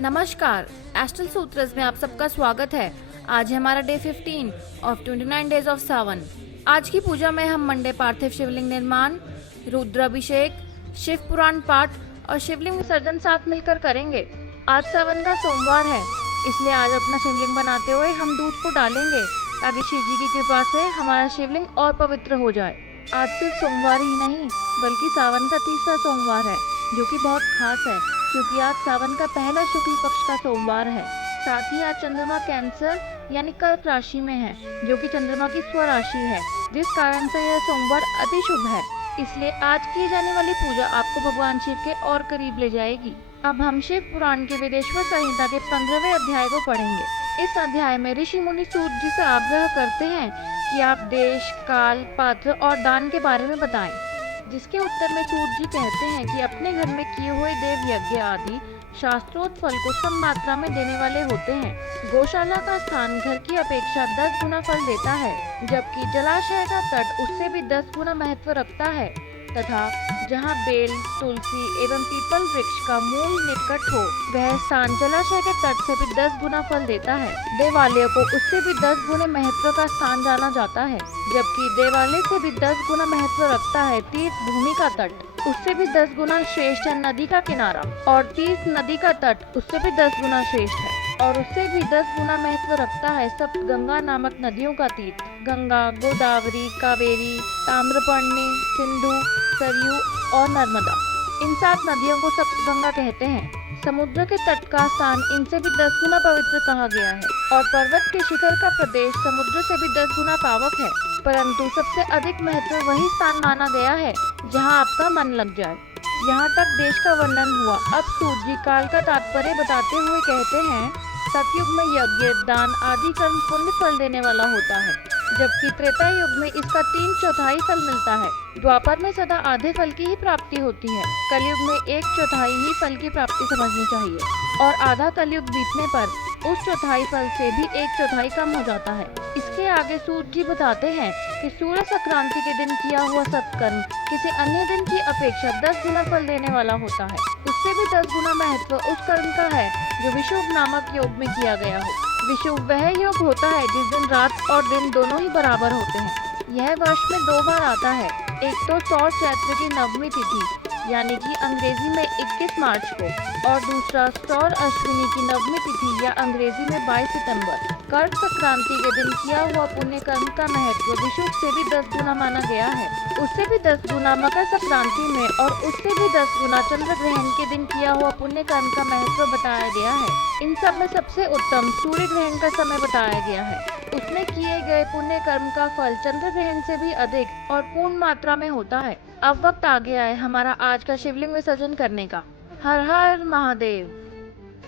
नमस्कार, एस्ट्रल सूत्रस में आप सबका स्वागत है। आज है हमारा डे 15 ऑफ 29 डेज ऑफ सावन। आज की पूजा में हम मंडे पार्थिव शिवलिंग निर्माण, रुद्राभिषेक, शिव पुराण पाठ और शिवलिंग विसर्जन साथ मिलकर करेंगे। आज सावन का सोमवार है, इसलिए आज अपना शिवलिंग बनाते हुए हम दूध को डालेंगे ताकि शिव जी की कृपा से हमारा शिवलिंग और पवित्र हो जाए। आज सिर्फ सोमवार ही नहीं बल्कि सावन का तीसरा सोमवार है, जो कि बहुत खास है क्योंकि आज सावन का पहला शुक्ल पक्ष का सोमवार है। साथ ही आज चंद्रमा कैंसर यानी कर्क राशि में है, जो कि चंद्रमा की स्वराशि है, जिस कारण से यह सोमवार अति शुभ है। इसलिए आज की जाने वाली पूजा आपको भगवान शिव के और करीब ले जाएगी। अब हम शिव पुराण के वेदेश्वर संहिता के 15वें अध्याय को पढ़ेंगे। इस अध्याय में ऋषि मुनि सूत जी से आग्रह करते हैं कि आप देश, काल, पात्र और दान के बारे में बताएं। जिसके उत्तर में सूत जी कहते हैं कि अपने घर में किए हुए देव यज्ञ आदि शास्त्रोक्त फल को सम मात्रा में देने वाले होते हैं। गौशाला का स्थान घर की अपेक्षा 10 गुना फल देता है, जबकि जलाशय का तट उससे भी 10 गुना महत्व रखता है तथा जहाँ बेल, तुलसी एवं पीपल वृक्ष का मूल निकट हो, वह स्थान जलाशय के तट से भी 10 गुना फल देता है। देवालय को उससे भी 10 गुना महत्व का स्थान जाना जाता है, जबकि देवालय से भी 10 गुना महत्व रखता है तीर्थ भूमि का तट, उससे भी 10 गुना श्रेष्ठ है नदी का किनारा, और तीर्थ नदी का तट उससे भी 10 गुना श्रेष्ठ है, और उससे भी 10 गुना महत्व रखता है सप्त गंगा नामक नदियों का तीर्थ। गंगा, गोदावरी, कावेरी, ताम्रपर्णी, सिंधु, सरयू और नर्मदा, इन 7 नदियों को सप्तगंगा कहते हैं। समुद्र के तट का स्थान इनसे भी 10 गुना पवित्र कहा गया है, और पर्वत के शिखर का प्रदेश समुद्र से भी 10 गुना पावक है। परंतु सबसे अधिक महत्व वही स्थान माना गया है जहाँ आपका मन लग जाए। यहाँ तक देश का वर्णन हुआ। अब सूत जी काल का तात्पर्य बताते हुए कहते हैं, सतयुग में यज्ञ, दान आदि कर्म पुण्य फल देने वाला होता है, जबकि त्रेता युग में इसका 3/4 फल मिलता है। द्वापर में सदा आधे फल की ही प्राप्ति होती है। कलयुग में 1/4 ही फल की प्राप्ति समझनी चाहिए, और आधा कलयुग बीतने पर उस चौथाई फल से भी 1/4 कम हो जाता है। इसके आगे सूत जी बताते हैं कि सूर्य संक्रांति के दिन किया हुआ सत्कर्म किसी अन्य दिन की अपेक्षा 10 गुना फल देने वाला होता है। उससे भी 10 गुना महत्व उस कर्म का है जो विषुव नामक योग में किया गया हो। विषुव वह योग होता है जिस दिन रात और दिन दोनों ही बराबर होते हैं। यह वर्ष में 2 बार आता है, एक तो सौर चैत्र की नवमी तिथि यानी कि अंग्रेजी में 21 मार्च को, और दूसरा सौर अश्विनी की नवमी तिथि या अंग्रेजी में 22 सितंबर। कर्क संक्रांति के दिन किया हुआ पुण्य कर्म का महत्व विषुव से भी 10 गुना माना गया है, उससे भी 10 गुना मकर संक्रांति में, और उससे भी 10 गुना चंद्र ग्रहण के दिन किया हुआ पुण्य कर्म का महत्व बताया गया है। इन सब में सबसे उत्तम सूर्य ग्रहण का समय बताया गया है। उसमें किए गए पुण्य कर्म का फल चंद्र ग्रहण से भी अधिक और पूर्ण मात्रा में होता है। अब वक्त आ गया है हमारा आज का शिवलिंग विसर्जन करने का। हर हर महादेव।